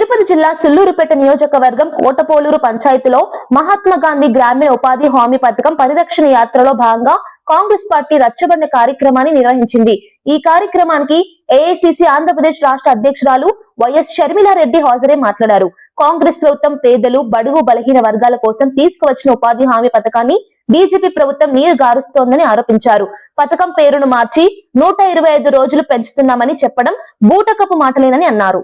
తిరుపతి జిల్లా సుళ్లూరుపేట నియోజకవర్గం కోటపోలూరు పంచాయతీలో మహాత్మా గాంధీ గ్రామీణ ఉపాధి హామీ పథకం పరిరక్షణ యాత్రలో భాగంగా కాంగ్రెస్ పార్టీ రచ్చబండ కార్యక్రమాన్ని నిర్వహించింది. ఈ కార్యక్రమానికి ఏఐసిసి ఆంధ్రప్రదేశ్ రాష్ట్ర అధ్యక్షురాలు వైఎస్ షర్మిలారెడ్డి హాజరై మాట్లాడారు. కాంగ్రెస్ ప్రభుత్వం పేదలు, బడుగు, బలహీన వర్గాల కోసం తీసుకువచ్చిన ఉపాధి హామీ పథకాన్ని బీజేపీ ప్రభుత్వం నీరు గారుస్తోందని ఆరోపించారు. పథకం పేరును మార్చి 125 రోజులు పెంచుతున్నామని చెప్పడం బూటకపు మాటలేనని అన్నారు.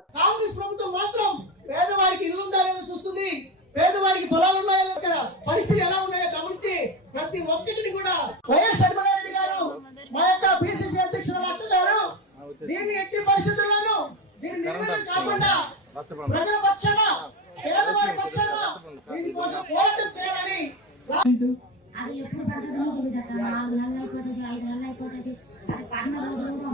పేదవాడికి పొలాలు ఉన్నాయో లేదా, పరిస్థితి ఎలా ఉన్నాయో గమనించి ప్రతి ఒక్కటిని కూడా వైఎస్ షర్మిలారెడ్డి గారు, మా యొక్క పిసిసి అధ్యక్షురాలు అక్క గారు దీన్ని ఎట్టి పరిస్థితుల్లోనూ దీన్ని నిర్వీర్యం కాకుండా ప్రజల పక్షాన, పేదవారి పక్షాన దీనికోసం పోరాటం చేయాలని. అది ఎప్పుడు పడుతుందో తెలియదు. 4 నెలలు అయిపోతుంది, 5 నెలలు అయిపోతుంది, అది 12 రోజులు కూడా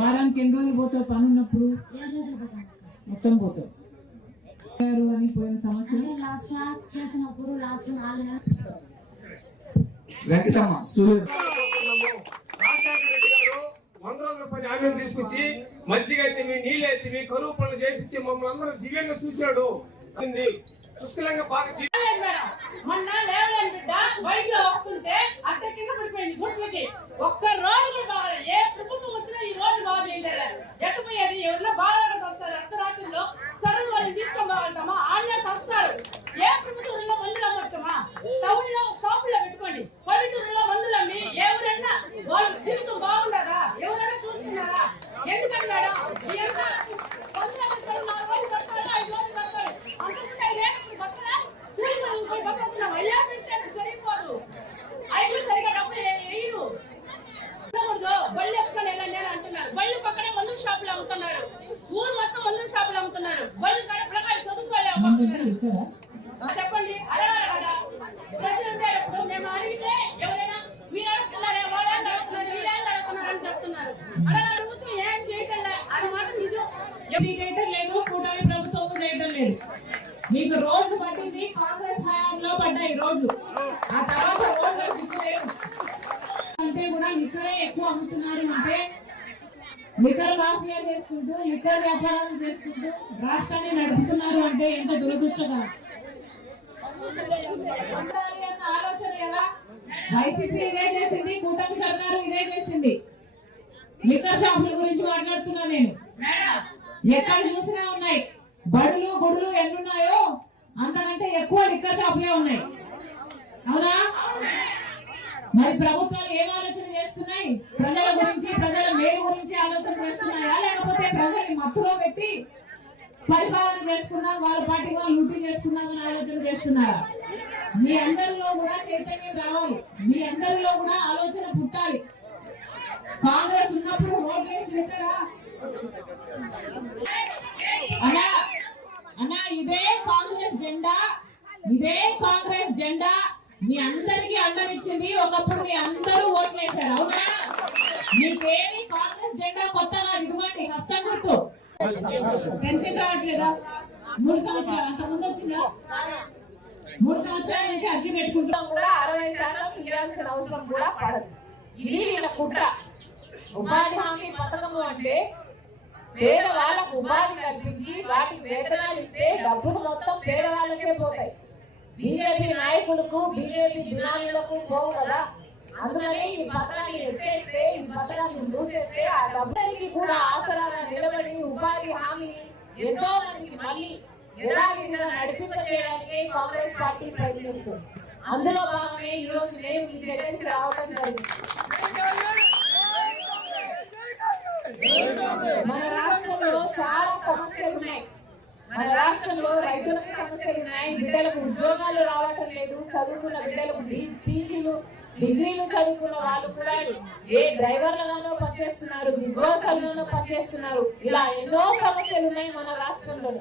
వారానికి ఎన్ని రోజులు పోతావు? పని ఉన్నప్పుడు 7 రోజులు పోతాం, మొత్తం పోతావు అని పోయిన సంవత్సరం లాస్ట్ చేసినప్పుడు లాస్ట్ 4 నెలలు వెంకటమ్మ 100 రోజుల పని హామీ తీసుకొచ్చి మజ్జిగ అయితే నీళ్ళు అయితే కరువు పనులు చేయించి మమ్మల్ని అందరూ దివ్యంగా చూశాడు. పుష్కలంగా బాగా మొన్న లేవలేని బిడ్డ బయట వస్తుంటే అట్ట కింద పడిపోయింది గుట్లకి. ఒక్క రోజు కూడా బాగా, ఏ ప్రభుత్వం వచ్చినా ఈ రోజు బాగా చేయాలి. ఎట్టుపోయేది ఎవరిలో బాగా వస్తారు, అర్ధరాత్రిలో సరుకు వాళ్ళని తీసుకొని పోవాలంటామా, ఆన్లైన్ వస్తారు. ఏ ప్రభుత్వంలో మందులు అమ్మొచ్చామా? టౌన్ లో షాపుల్లో పెట్టుకోండి, పల్లెటూరులో మందులు అమ్మి ఎవరైనా వాళ్ళ జీవితం బాగుండదా? ఎవరైనా చూస్తున్నారా? ఎందుకంటే బళ్ళు పక్కనే మందుల షాపులు అమ్ముతున్నారు, ఊరు మొత్తం మందుల షాపులు అమ్ముతున్నారు. బళ్ళు కాడ పిల్లకాయలు చదువుకోలేకపోతున్నారు. చెప్పండి, అడగాలి ప్రజలు మేము అడిగితే ఎవరైనా మీరు అడుగుతున్నారే, వాళ్ళు అడుగుతున్నారు, వీళ్ళు అడుగుతున్నారు అని చెప్తున్నారు. అడగాలి, ప్రభుత్వం ఏం చేయటం లేదు, అది మాత్రం నిజం. చేయటం లేదు, కూటమి ప్రభుత్వం చేయటం లేదు. మీకు రోజు పట్టింది కాంగ్రెస్ హయాంలో పడ్డాయి రోజు, ఆ తర్వాత రోజు దిక్కులేదు. అంటే కూడా లిక్కరే ఎక్కువ అమ్ముతున్నారు అంటే, లిక్కర్ మాఫియా చేసుకుంటూ, లిక్కర్ వ్యాపారాలు చేసుకుంటూ రాష్ట్రాన్ని నడుపుతున్నారు అంటే ఎంత దురదృష్టకరం. ఆలోచన ఎలా? వైసీపీ ఇదే చేసింది, కూటమి సర్కారు ఇదే చేసింది. లిక్కర్ షాపుల గురించి మాట్లాడుతున్నా నేను. ఎక్కడ చూసినా ఉన్నాయి, బడులు గుడులు ఎన్నున్నాయో అంతకంటే ఎక్కువ లిక్కర్ షాపులే ఉన్నాయి. అవునా? మరి ప్రభుత్వాలు ఏం ఆలోచన చేస్తున్నాయి? ప్రజల గురించి, ప్రజల మేలు గురించి ఆలోచన చేస్తున్నాయా, లేకపోతే ప్రజల్ని మత్తులో పెట్టి పరిపాలన చేసుకున్నాం, వాళ్ళ పార్టీ వాళ్ళు లూటీ చేసుకున్నాం అని ఆలోచన చేస్తున్నారా? మీ అందరిలో కూడా చైతన్యం రావాలి, మీ అందరిలో కూడా ఆలోచన పుట్టాలి. కాంగ్రెస్ ఉన్నప్పుడు రోడ్లు వేసేసారా అన్నా? ఇదే కాంగ్రెస్ జెండా, ఇదే కాంగ్రెస్ జెండా మీ అందరికీ అందరిచ్చింది. ఒకప్పుడు మీ అందరూ ఓట్లు వేశారు, అవునా? మీకేమి కాంగ్రెస్ జెండా కొత్తగా ఇదిగోండి, హస్తం గుర్తు. పెన్షన్ రావట్లేదా? 3 సంవత్సరాలు అంత ముందు వచ్చిందా? 3 సంవత్సరాల నుంచి అర్జీ పెట్టుకుంటాం కూడా 60% ఇవ్వాల్సిన అవసరం కూడా పడదు. ఇది వీళ్ళ కుట్ర. ఉపాధి హామీ పథకము అంటే పేదవాళ్ళకు ఉపాధి కల్పించి వాటికి వేతనాలు ఇస్తే డబ్బులు మొత్తం పేదవాళ్ళకే పోతాయి. బీజేపీ నాయకులకు, బీజేపీ దినాలకు పోవు కదా. అందుకని ఈ పథకాన్ని ఎత్తేస్తే, ఈ పథకాన్ని మూసేస్తే ఆ డబ్బులకి కూడా ఆసరాగా నిలబడి ఉపాధి హామీని ఎంతో మందికి మళ్ళీ యథావిధిగా నడిపింప చేయడానికి కాంగ్రెస్ పార్టీ ప్రయత్నిస్తుంది. అందులో భాగమే ఈ రోజు నేను మీ దగ్గరికి రావడం జరిగింది. మన రాష్ట్రంలో చాలా సమస్యలు ఉన్నాయి. మన రాష్ట్రంలో రైతులకు సమస్యలు ఉన్నాయి, బిడ్డలకు ఉద్యోగాలు రావటం లేదు, చదువుకున్న బిడ్డలకు పీజీలు, డిగ్రీలు చదువుకున్న వాళ్ళు కూడా ఏ డ్రైవర్లుగానో పనిచేస్తున్నారు, దిగ్వర్కర్లుగానో పనిచేస్తున్నారు. ఇలా ఎన్నో సమస్యలు ఉన్నాయి మన రాష్ట్రంలో.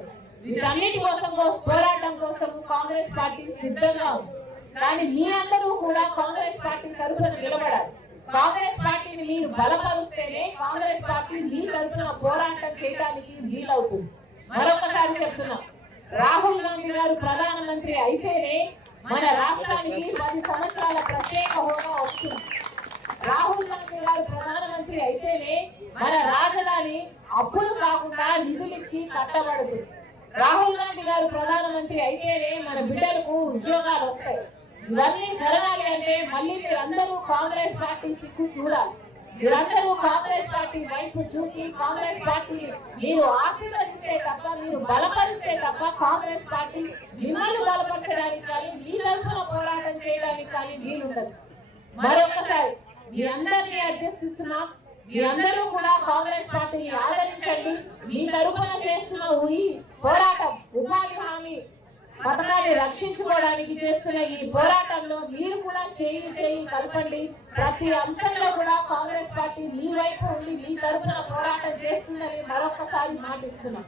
వీటన్నిటి కోసం పోరాటం కోసం కాంగ్రెస్ పార్టీ సిద్ధంగా ఉంది. కానీ మీరందరూ కూడా కాంగ్రెస్ పార్టీ తరఫున నిలబడాలి. కాంగ్రెస్ పార్టీని మీరు బలపరుస్తేనే కాంగ్రెస్ పార్టీ మీ తరఫున పోరాటం చేయడానికి వీలవుతుంది. మరొకసారి చెప్తున్నాం, రాహుల్ గాంధీ గారు ప్రధానమంత్రి అయితేనే మన రాష్ట్రానికి 10 సంవత్సరాల ప్రత్యేక హోదా వస్తుంది. రాహుల్ గాంధీ గారు ప్రధానమంత్రి అయితేనే మన రాజధాని అప్పులు కాకుండా నిధులు ఇచ్చి కట్టబడుతుంది. రాహుల్ గాంధీ గారు ప్రధానమంత్రి అయితేనే మన బిడ్డలకు ఉద్యోగాలు వస్తాయి. ఇవన్నీ జరగాలి అంటే మళ్ళీ మీరందరూ కాంగ్రెస్ పార్టీ దిక్కు చూడాలి. మీరందరూ కాంగ్రెస్ పార్టీ వైపు చూసి కాంగ్రెస్ పార్టీ మీరు ఆశీర్వదిస్తే తప్ప, మీరు బలపరిస్తే తప్ప కాంగ్రెస్ పార్టీ మిమ్మల్ని బలపరచడానికి కానీ మీ తరఫున పోరాటం చేయడానికి కానీ వీలుండదు. మరొకసారి మీ అందరినీ అభ్యర్థిస్తున్నాం, మీ అందరూ కూడా కాంగ్రెస్ పార్టీని ఆదరించండి. మీ తరఫున చేస్తున్న ఈ పోరాటం, ఉపాధి హామీ పథకాన్ని రక్షించుకోవడానికి చేస్తున్న ఈ పోరాటంలో మీరు కూడా చేయి కలపండి. ప్రతి అంశంలో కూడా కాంగ్రెస్ పార్టీ మీ వైపు ఉండి మీ తరఫున పోరాటం చేస్తుందని మరొకసారి మాటిస్తున్నాం.